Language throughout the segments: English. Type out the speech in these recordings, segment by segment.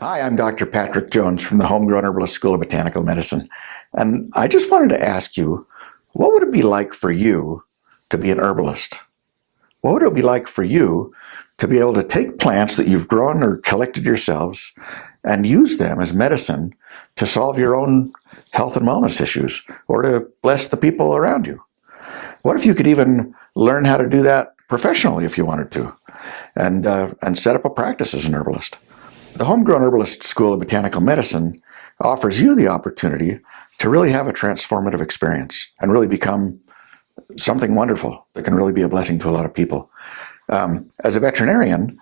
Hi, I'm Dr. Patrick Jones from the HomeGrown Herbalist School of Botanical Medicine. And I just wanted to ask you, what would it be like for you to be an herbalist? What would it be like for you to be able to take plants that you've grown or collected yourselves and use them as medicine to solve your own health and wellness issues or to bless the people around you? What if you could even learn how to do that professionally if you wanted to and set up a practice as an herbalist? The Homegrown Herbalist School of Botanical Medicine offers you the opportunity to really have a transformative experience and really become something wonderful that can really be a blessing to a lot of people. As a veterinarian,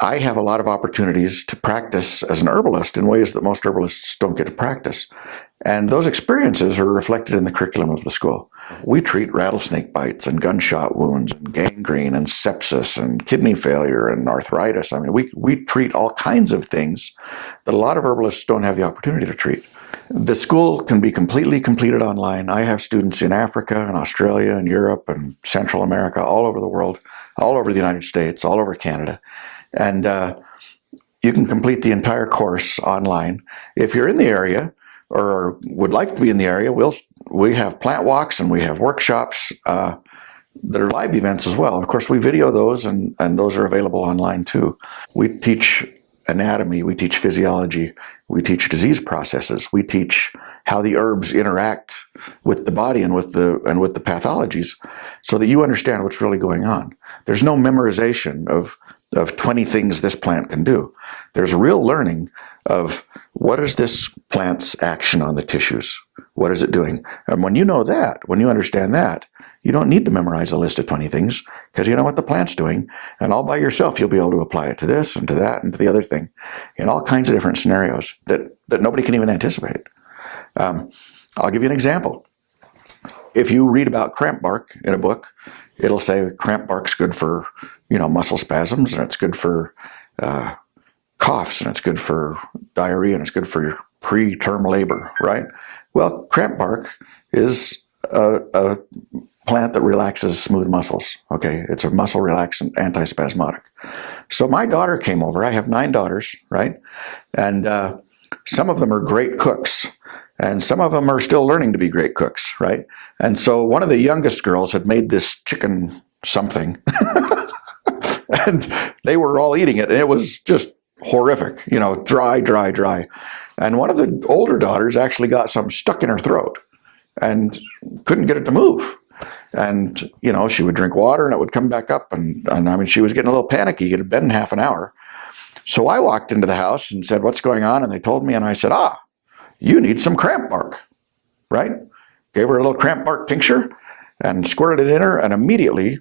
I have a lot of opportunities to practice as an herbalist in ways that most herbalists don't get to practice. And those experiences are reflected in the curriculum of the school. We treat rattlesnake bites and gunshot wounds and gangrene and sepsis and kidney failure and arthritis. I mean, we treat all kinds of things that a lot of herbalists don't have the opportunity to treat. The school can be completely completed online. I have students in Africa and Australia and Europe and Central America, all over the world, all over the United States, all over Canada. And you can complete the entire course online. If you're in the area or would like to be in the area, we have plant walks and we have workshops that are live events as well. Of course, we video those and those are available online too. We teach anatomy, we teach physiology, we teach disease processes, we teach how the herbs interact with the body and with the pathologies so that you understand what's really going on. There's no memorization of 20 things this plant can do. There's real learning of what is this plant's action on the tissues? What is it doing? And when you know that, when you understand that, you don't need to memorize a list of 20 things because you know what the plant's doing. And all by yourself, you'll be able to apply it to this and to that and to the other thing in all kinds of different scenarios that nobody can even anticipate. I'll give you an example. If you read about cramp bark in a book, it'll say cramp bark's good for, muscle spasms, and it's good for coughs, and it's good for diarrhea, and it's good for your preterm labor, right? Well, cramp bark is a plant that relaxes smooth muscles. Okay, it's a muscle relaxant, antispasmodic. So my daughter came over. I have 9 daughters, right? And some of them are great cooks. And some of them are still learning to be great cooks, right? And so one of the youngest girls had made this chicken something. And they were all eating it. And it was just horrific, dry, dry, dry. And one of the older daughters actually got some stuck in her throat and couldn't get it to move. And, she would drink water and it would come back up. And I mean, she was getting a little panicky. It had been half an hour. So I walked into the house and said, "What's going on?" And they told me, and I said, "You need some cramp bark," right? Gave her a little cramp bark tincture and squirted it in her, and immediately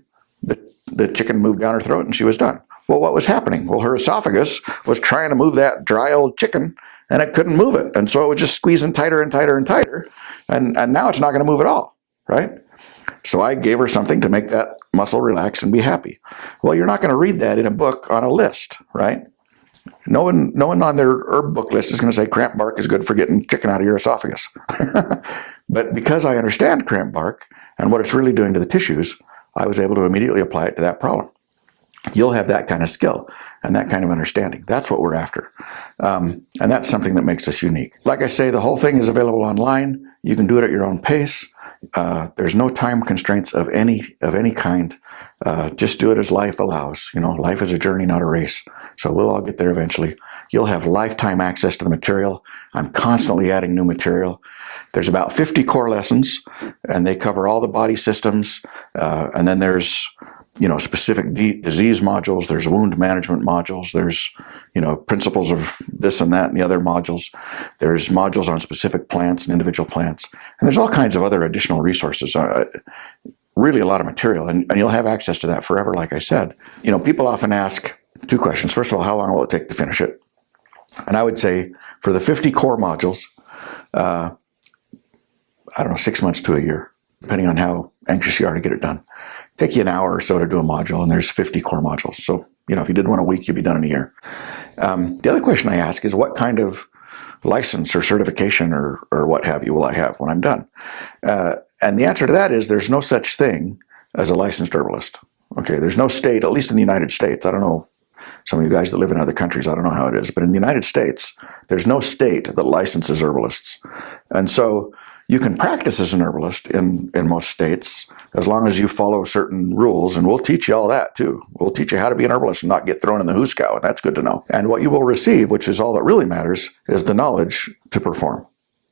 the chicken moved down her throat and she was done. Well, what was happening? Well, her esophagus was trying to move that dry old chicken and it couldn't move it. And so it was just squeezing tighter and tighter and tighter. And now it's not going to move at all, right? So I gave her something to make that muscle relax and be happy. Well, you're not going to read that in a book on a list, right? No one on their herb book list is going to say cramp bark is good for getting chicken out of your esophagus. But because I understand cramp bark and what it's really doing to the tissues, I was able to immediately apply it to that problem. You'll have that kind of skill and that kind of understanding. That's what we're after. And that's something that makes us unique. Like I say, the whole thing is available online. You can do it at your own pace. There's no time constraints of any kind. Just do it as life allows. Life is a journey, not a race. So we'll all get there eventually. You'll have lifetime access to the material. I'm constantly adding new material. There's about 50 core lessons, and they cover all the body systems. And then there's, specific disease modules. There's wound management modules. There's, principles of this and that and the other modules. There's modules on specific plants and individual plants. And there's all kinds of other additional resources. Really a lot of material, and you'll have access to that forever, like I said. People often ask 2 questions. First of all, how long will it take to finish it? And I would say for the 50 core modules, 6 months to a year, depending on how anxious you are to get it done. Take you an hour or so to do a module, and there's 50 core modules. So, if you did one a week, you'd be done in a year. The other question I ask is what kind of license or certification or what have you will I have when I'm done? And the answer to that is there's no such thing as a licensed herbalist. Okay, there's no state, at least in the United States, I don't know Some of you guys that live in other countries, I don't know how it is, but in the United States, there's no state that licenses herbalists. And so you can practice as an herbalist in most states as long as you follow certain rules, and we'll teach you all that too. We'll teach you how to be an herbalist and not get thrown in the hoosegow, and that's good to know. And what you will receive, which is all that really matters, is the knowledge to perform.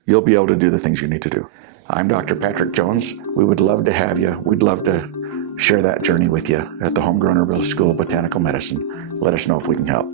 You'll be able to do the things you need to do. I'm Dr. Patrick Jones. We would love to have you. We'd love to share that journey with you at the HomeGrown Herbalist School of Botanical Medicine. Let us know if we can help.